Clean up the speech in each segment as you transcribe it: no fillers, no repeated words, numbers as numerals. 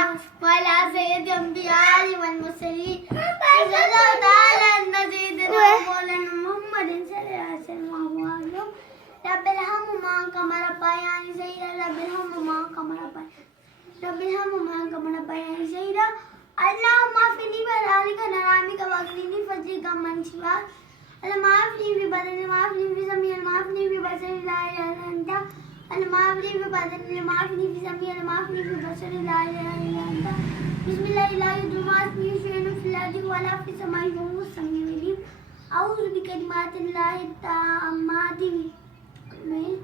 वाला सैयद अंबियाल वल मुरसलीन सल्लल्लाहु तआला अला सय्यिदिना मौलाना मुहम्मद सल्लल्लाहु अलैहि वसल्लम रब्बिल हम्मा कमा रब्बायानी सगीरा रब्बिल हम्मा कमा रब्बायानी सगीरा अल्लाहुम्मा फ़िनी बलालिका नरामिका वक़िनी फ़ज़लिका मन शिवा अल-माफ़नी फ़ी बदनी माफ़नी फ़ी ज़मी अल-माफ़नी फ़ी बसरी ला इलाहा इल्ला अंता अल-माफ़नी फ़ी बदनी अल-माफ़नी फ़ी ज़मी अल-माफ़नी फ़ी बसरी ला इलाहा इल्ला अंता बिस्मिल्लाहि ला युदुमासमी शै'उन फ़िल अर्दि वला फ़िस समाई वहुव समीउल अलीम अऊज़ु बिकलिमातिल्लाहि ताम्माति मिन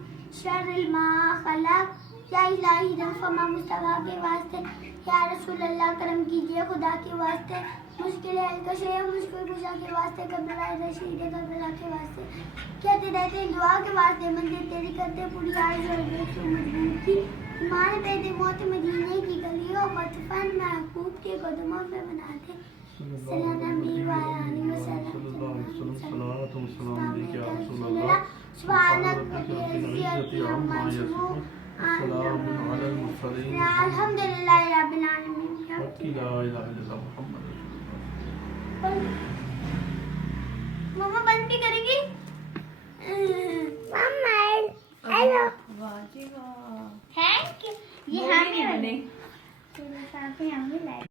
शर्रिल मा खलक़ या इलाही रफ़मा मुस्तफ़ा के वास्ते या रसूल अल्लाह करम कीजिए खुदा के वास्ते मुश्किल हल कशे मुश्किल कुशा के वास्ते कबला रशीद कबला के वास्ते कहते रहते हैं दुआ के वास्ते मंदिर तेरी करते पूरी आयत और बेसु मजबूत की ईमान पे दे मौत मदीने की गलियों वतफन महबूब के कदमों पे बनाते सल्लल्लाहु अलैहि वसल्लम सुभानक रब्बिल इज्जति अम्मा यसिफून सलामुन अलल मुरसलीन अल्हम्दुलिल्लाहि रब्बिल आलमीन ला इलाहा इल्लल्लाह मुहम्मद मम्मा बंद भी करेगी मम्मा हेलो वाह जी वाह थैंक यू ये हमें